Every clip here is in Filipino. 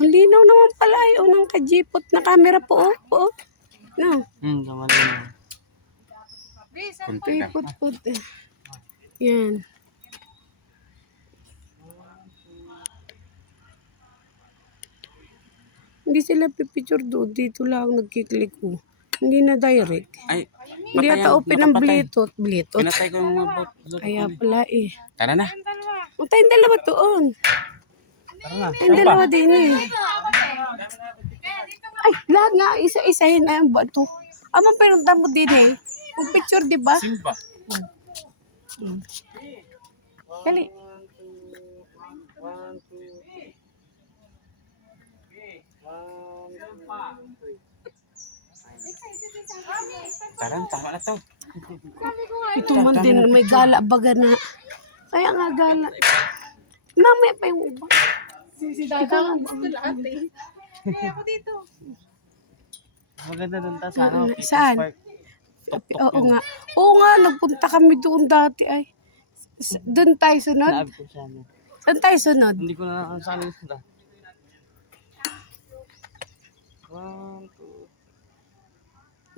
Ang linaw naman pala ay unang kajipot na camera po. Oh. No. Tama na. Pipot-pot. Yan. Hindi sila pipicture doon. Dito lang nagkiklik ko. Hindi na direct. Ay, Hindi ata open ng Bluetooth. Pinatay ko yung mga bot. Kaya pala eh. Tara na. Tayong dalawa doon. Tara na. Tayong dalawa din eh. Ay, lahat nga. Isa-isahin na yung bato. Amang pinunta mo din eh. Yung picture, di ba? Simba. Dali. Tara, tama na to. Ito man din may gala baga na. Kaya nga gala. Mamaya pa yung iba. Ikaw ang gusto lahat eh. Kaya ako dito. Maganda doon ta sa ano. Saan? Oo nga. Oo nga, nagpunta kami doon dati ay. Doon tayo sunod? Naabi ko siya. Saan tayo sunod? Hindi ko na saan yung sunod. 1, 2,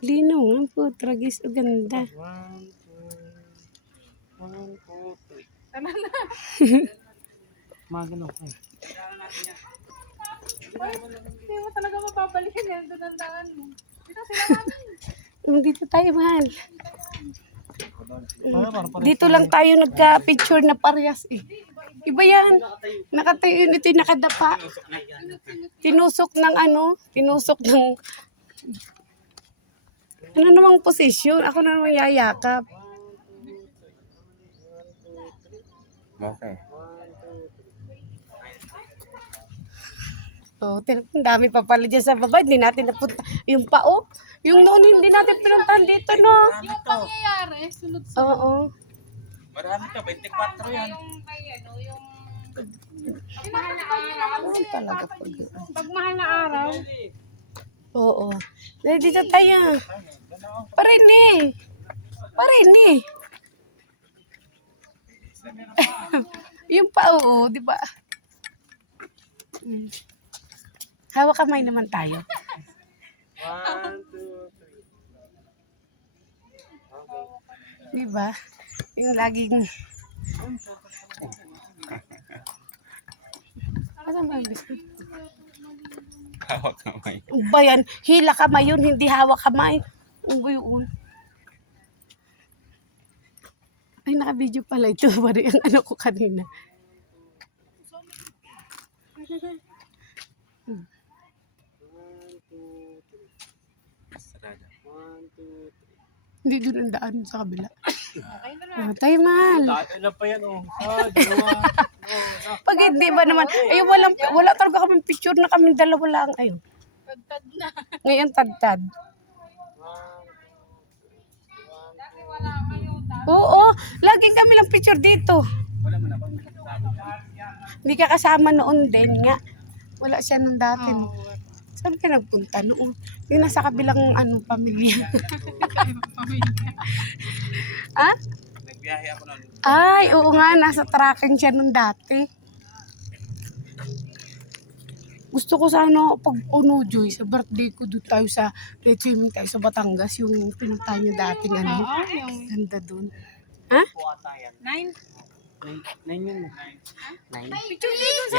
Lino nga po, tragis o ganda. 1, 2, 3. Tama na. Mga ganun. Hindi mo talaga mapapalikin yan. Doon ang daan mo. Dito sila namin. Dito tayo, mahal. Dito lang tayo nagka-picture na parehas eh. Iba yan. Nakatayo yun, ito yung nakadapa. Tinusok ng ano? Tinusok ng... Ano namang posisyon? Ako na namang yayakap. Okay. Oh, ang dami pa pala dyan sa baba. Hindi natin napunta. Yung pao. Yung noon hindi natin pinuntahan dito, no? Yung pangyayari, sunod-sunod. Oo. Marami ka, 24 yan. Yung kay ano, yung... Pag mahal na araw. Ano talaga pag... Pag mahal na araw. Oo. Dahil dito tayo. Parin eh. Parin eh. Yung pao, di ba? Hawak kamay naman tayo. 1, 2, 3. Di ba? Yung laging... Asan ba yung biscuit? Hawak kamay. Ba yan? Hila kamay yun, hindi hawak kamay. Ugo yun. Ay, naka-video pala ito. Bari ang ano ko kanina. Sarada. 1, 2, 3. Hindi doon ang daan sa kabila. Okay na lang. Tayo, mahal. Ilan pa yan, oh. Dalawa. Pag hindi ba naman, ay wala talaga kaming picture na kaming dalawa lang. Ayun. Tagtad na. Ngayon, tad-tad. Dati wala kayo. Oo, laging kami lang picture dito. Wala mo na ba? Hindi ka kasama noon din nga. Wala siya nung dati. Saan ka nagpunta noon? Yung nasa kabilang pamilya. Ah? Nagbiyahe ako na. Ay, oo nga, nasa tracking siya nung dati. Gusto ko sana pag Joy, sa birthday ko doon tayo sa Red Swimming tayo sa Batangas, yung pinunta niyo dating ano. Oo, yung... Ganda doon. Ha? 9. 9 yun. 9. Picture dito sa